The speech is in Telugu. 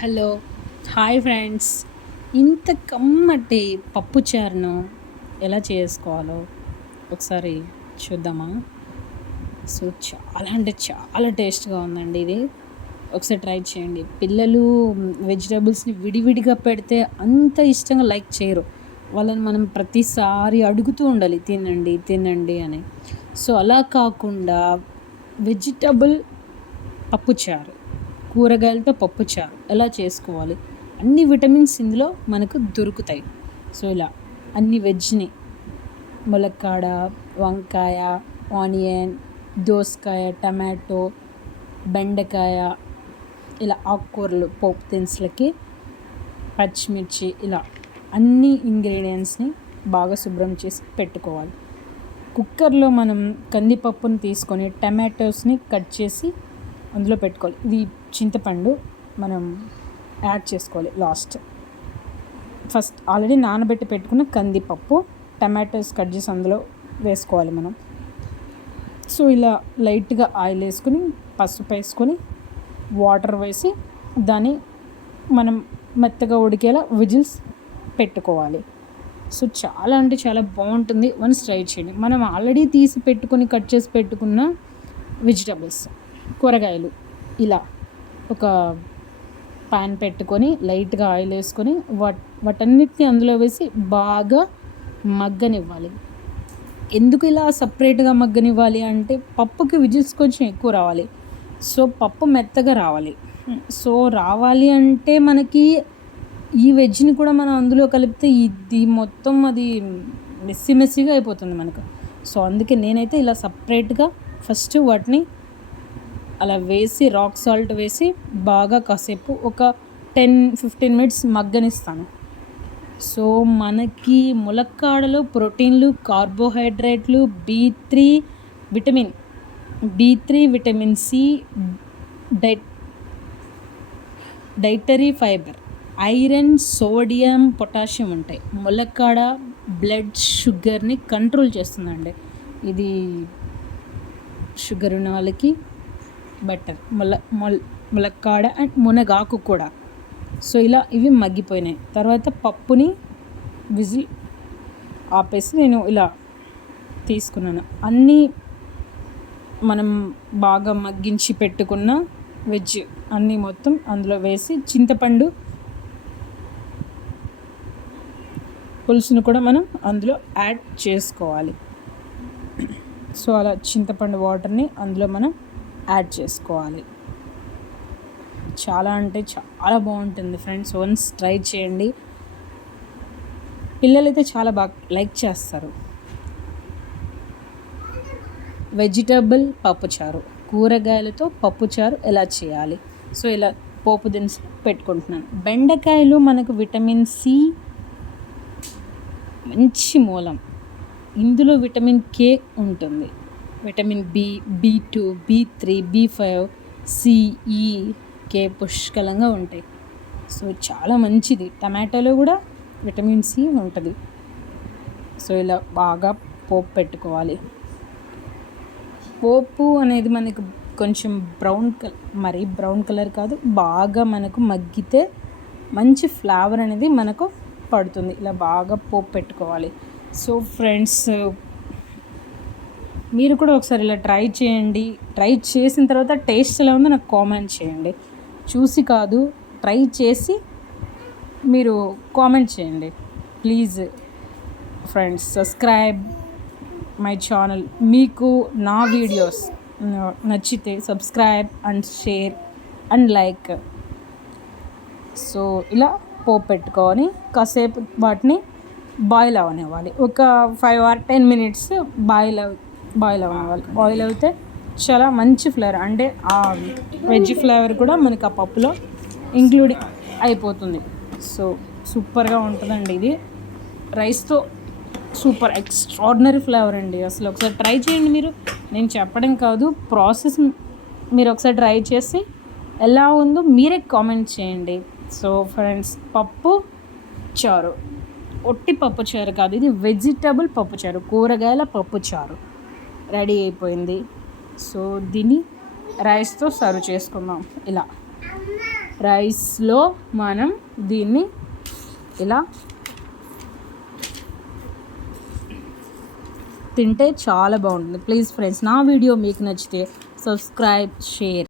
Hello hi friends. ఇంత కమ్మటి పప్పుచారును ఎలా చేసుకోవాలో ఒకసారి చూద్దామా? సో చాలా అంటే చాలా టేస్ట్గా ఉందండి ఇది. ఒకసారి ట్రై చేయండి. పిల్లలు వెజిటేబుల్స్ని విడివిడిగా పెడితే అంత ఇష్టంగా లైక్ చేయరు. వాళ్ళని మనం ప్రతిసారి అడుగుతూ ఉండాలి, తినండి తినండి అని. సో అలా కాకుండా వెజిటబుల్ పప్పుచారు, కూరగాయలతో పప్పుచారు ఎలా చేసుకోవాలి, అన్ని విటమిన్స్ ఇందులో మనకు దొరుకుతాయి. సో ఇలా అన్ని వెజ్ని, ములక్కాడ, వంకాయ, ఆనియన్, దోసకాయ, టమాటో, బెండకాయ, ఇలా ఆకుకూరలు, పోపు దినుసులకి, పచ్చిమిర్చి, ఇలా అన్ని ఇంగ్రీడియంట్స్ని బాగా శుభ్రం చేసి పెట్టుకోవాలి. కుక్కర్లో మనం కందిపప్పుని తీసుకొని టమాటోస్ని కట్ చేసి అందులో పెట్టుకోవాలి. ఇది చింతపండు మనం యాడ్ చేసుకోవాలి లాస్ట్. ఫస్ట్ ఆల్రెడీ నానబెట్టి పెట్టుకున్న కందిపప్పు, టమాటోస్ కట్ చేసి అందులో వేసుకోవాలి మనం. సో ఇలా లైట్గా ఆయిల్ వేసుకొని, పసుపు వేసుకొని, వాటర్ వేసి దాన్ని మనం మెత్తగా ఉడికేలా విజిల్స్ పెట్టుకోవాలి. సో చాలా అంటే చాలా బాగుంటుంది. వన్స్ ట్రై చేయండి. మనం ఆల్రెడీ తీసి పెట్టుకొని కట్ చేసి పెట్టుకున్న వెజిటబుల్స్, కూరగాయలు, ఇలా ఒక ప్యాన్ పెట్టుకొని లైట్గా ఆయిల్ వేసుకొని వాటన్నిటిని అందులో వేసి బాగా మగ్గనివ్వాలి. ఎందుకు ఇలా సపరేట్గా మగ్గనివ్వాలి అంటే పప్పుకి విజిల్స్ కొంచెం ఎక్కువ రావాలి. సో పప్పు మెత్తగా రావాలి. సో రావాలి అంటే మనకి ఈ వెజ్ని కూడా మనం అందులో కలిపితే ఇది మొత్తం అది మెస్సీగా అయిపోతుంది మనకు. సో అందుకే నేనైతే ఇలా సపరేట్గా ఫస్ట్ వాటిని అలా వేసి రాక్ సాల్ట్ వేసి బాగా కాసేపు ఒక 10-15 మినిట్స్ మగ్గనిస్తాను. సో మనకి ములక్కాడలో ప్రోటీన్లు, కార్బోహైడ్రేట్లు, బి3 vitamin C, dietary fibre, iron, sodium, potassium ఉంటాయి. ములక్కాడ బ్లడ్ షుగర్ని కంట్రోల్ చేస్తుందండి. ఇది షుగర్ ఉన్న వాళ్ళకి బెటర్. ములక్కాడ అండ్ మునగాకు కూడా. సో ఇలా ఇవి మగ్గిపోయినాయి. తర్వాత పప్పుని విజిల్ ఆపేసి నేను ఇలా తీసుకున్నాను. అన్నీ మనం బాగా మగ్గించి పెట్టుకున్న వెజ్ అన్నీ మొత్తం అందులో వేసి చింతపండు పులుసును కూడా మనం అందులో యాడ్ చేసుకోవాలి. సో అలా చింతపండు వాటర్ని అందులో మనం యాడ్ చేసుకోవాలి. చాలా అంటే చాలా బాగుంటుంది ఫ్రెండ్స్. వన్స్ ట్రై చేయండి. పిల్లలైతే చాలా బాగా లైక్ చేస్తారు. వెజిటబుల్ పప్పుచారు, కూరగాయలతో పప్పుచారు ఎలా చేయాలి? సో ఇలా పోపు దినుసు పెట్టుకుంటున్నాను. బెండకాయలు మనకు విటమిన్ సి మంచి మూలం. ఇందులో విటమిన్ కే ఉంటుంది. విటమిన్ బి2, బి3, బి5, సిఈ, కే పుష్కలంగా ఉంటాయి. సో చాలా మంచిది. టమాటోలో కూడా విటమిన్ సి ఉంటుంది. సో ఇలా బాగా పోపు పెట్టుకోవాలి. పోపు అనేది మనకు కొంచెం మరీ బ్రౌన్ కలర్ కాదు, బాగా మనకు మగ్గితే మంచి ఫ్లేవర్ అనేది మనకు పడుతుంది. ఇలా బాగా పోపు పెట్టుకోవాలి. సో ఫ్రెండ్స్, మీరు కూడా ఒకసారి ఇలా ట్రై చేయండి. ట్రై చేసిన తర్వాత టేస్ట్ ఎలా ఉందో నాకు కామెంట్ చేయండి. చూసి కాదు, ట్రై చేసి మీరు కామెంట్ చేయండి please. Friends, subscribe my channel. మీకు నా వీడియోస్ నచ్చితే subscribe and share and like. So ఇలా పోపు పెట్టుకొని కాసేపు వాటిని బాయిల్ అవనివ్వాలి. ఒక 5 or 10 మినిట్స్ బాయిల్ అవ్వాలి. బాయిల్ అయితే చాలా మంచి ఫ్లేవర్, అంటే ఆ వెజ్ ఫ్లేవర్ కూడా మనకి ఆ పప్పులో ఇంక్లూడ్ అయిపోతుంది. సో సూపర్గా ఉంటుందండి ఇది. రైస్తో సూపర్ ఎక్స్ట్రాడినరీ ఫ్లేవర్ అండి. అసలు ఒకసారి ట్రై చేయండి. మీరు, నేను చెప్పడం కాదు, ప్రాసెస్ మీరు ఒకసారి ట్రై చేసి ఎలా ఉందో మీరే కామెంట్ చేయండి. సో ఫ్రెండ్స్, పప్పు చారు, ఒట్టి పప్పు చారు కాదు, ఇది వెజిటబుల్ పప్పు చారు, కూరగాయల పప్పు చారు రెడీ అయిపోయింది. సో దీన్ని రైస్తో సర్వ్ చేసుకుందాం ఇలా. రైస్లో మనం దీన్ని ఇలా తింటే చాలా బాగుంటుంది. ప్లీజ్ ఫ్రెండ్స్, నా వీడియో మీకు నచ్చితే సబ్స్క్రైబ్, షేర్.